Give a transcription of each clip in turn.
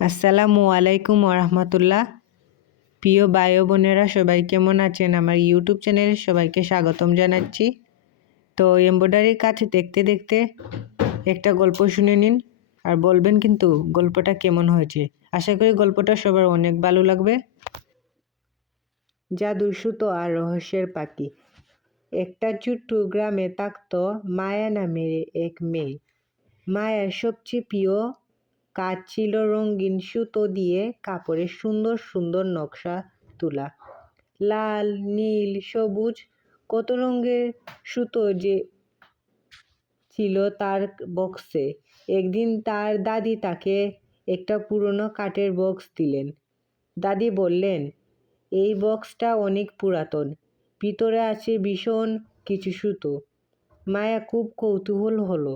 আসসালামু আলাইকুম ওরহমতুল্লাহ। প্রিয় ভাই ও বোনেরা, সবাই কেমন আছেন? আমার ইউটিউব চ্যানেলে সবাইকে স্বাগতম জানাচ্ছি। তো এমব্রয়ডারির কাজ দেখতে দেখতে একটা গল্প শুনে নিন আর বলবেন কিন্তু গল্পটা কেমন হয়েছে। আশা করি গল্পটা সবার অনেক ভালো লাগবে। জাদুর সুতো আর রহস্যের পাখি। একটা ছোট্ট গ্রামে থাকতো মায়া নামের এক মেয়ে। মায়ার সবচেয়ে প্রিয় কাজ ছিল রঙিন সুতো দিয়ে কাপড়ের সুন্দর সুন্দর নকশা তোলা। লাল, নীল, সবুজ কত রঙের সুতো যে ছিল তার বক্সে। একদিন তার দাদি তাকে একটা পুরনো কাঠের বক্স দিলেন। দাদি বললেন, এই বক্সটা অনেক পুরাতন, ভিতরে আছে ভীষণ কিছু সুতো। মায়া খুব কৌতূহল হলো।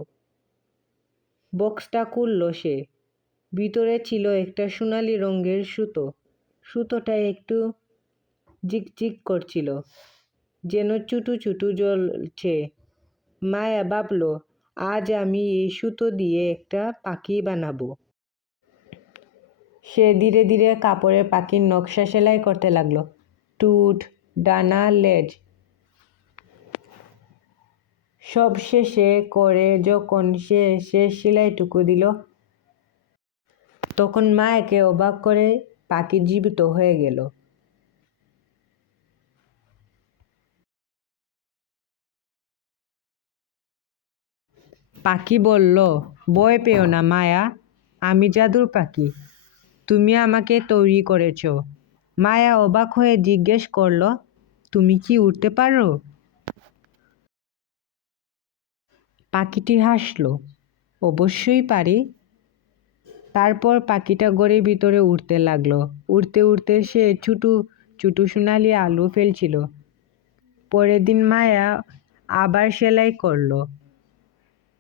বক্সটা খুলল সে। ভিতরে ছিল একটা সোনালি রঙের সুতো। সুতোটা একটু ঝিকঝিক করছিল, যেন চুটু চুটু জ্বলছে। মায়া ভাবল, আজ আমি এই সুতো দিয়ে একটা পাখি বানাবো। সে ধীরে ধীরে কাপড়ের পাখির নকশা সেলাই করতে লাগলো। ঠোঁট, ডানা, লেজ সব শেষে করে যখন সে শেষ সেলাইটুকু দিল, তখন মায়াকে অবাক করে পাখি জীবিত হয়ে গেল। পাখি বলল, ভয় পেও না মায়া, আমি জাদুর পাখি, তুমি আমাকে তৈরি করেছ। মায়া অবাক হয়ে জিজ্ঞেস করল, তুমি কি উড়তে পারো? পাখিটি হাসল, অবশ্যই পারি। তারপর পাখিটা ঘরের ভিতরে উড়তে লাগলো। উড়তে উড়তে সে ছোটো ছোটো সোনালি আলো ফেলছিল। পরের দিন মায়া আবার সেলাই করলো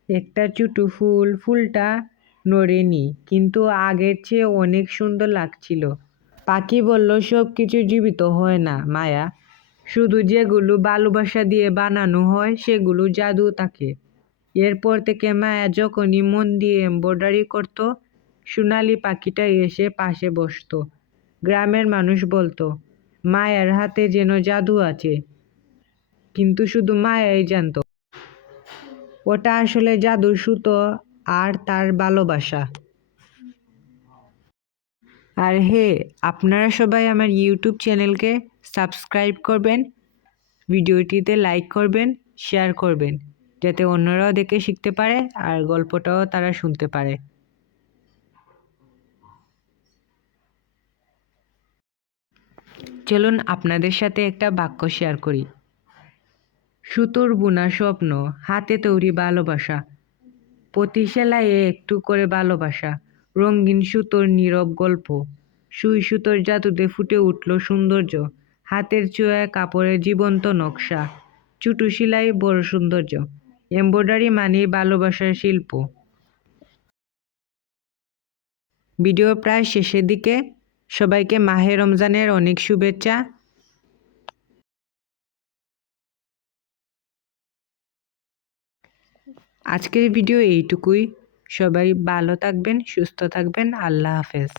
একটা ছোটো ফুল। ফুলটা নড়েনি, কিন্তু আগের চেয়ে অনেক সুন্দর লাগছিল। পাখি বলল, সব কিছু জীবিত হয় না মায়া, শুধু যেগুলো ভালোবাসা দিয়ে বানানো হয় সেগুলো জাদু থাকে। এরপর থেকে মায়া যখনই মন দিয়ে এমব্রয়ডারি করত, সোনালি পাখিটা এসে পাশে বসতো। গ্রামের মানুষ বলতো, মায়ার হাতে যেন জাদু আছে, কিন্তু শুধু মায়াই জানতো ওটা আসলে জাদুর সুতো আর তার ভালোবাসা। আর আপনারা সবাই আমার ইউটিউব চ্যানেলকে সাবস্ক্রাইব করবেন, ভিডিওটিতে লাইক করবেন, শেয়ার করবেন, যাতে অন্যরাও দেখে শিখতে পারে আর গল্পটাও তারা শুনতে পারে। চলুন আপনাদের সাথে একটা বাক্য শেয়ার করি। সুতোর বুনা স্বপ্ন, হাতে তৈরি ভালোবাসা, প্রতি সেলাইয়ে একটু করে ভালোবাসা, রঙিন সুতোর নীরব গল্প, সুই সুতোর জাদুতে ফুটে উঠল সৌন্দর্য, হাতের ছোঁয়ায় কাপড়ের জীবন্ত নকশা, ছোটো সেলাই বড় সৌন্দর্য। এমব্রয়ডারি মানেই ভালোবাসার শিল্প। ভিডিও প্রায় শেষের দিকে। সবাইকে মাহে রমজানের অনেক শুভেচ্ছা। আজকের ভিডিও এইটুকুই। সবাই ভালো থাকবেন, সুস্থ থাকবেন। আল্লাহ হাফেজ।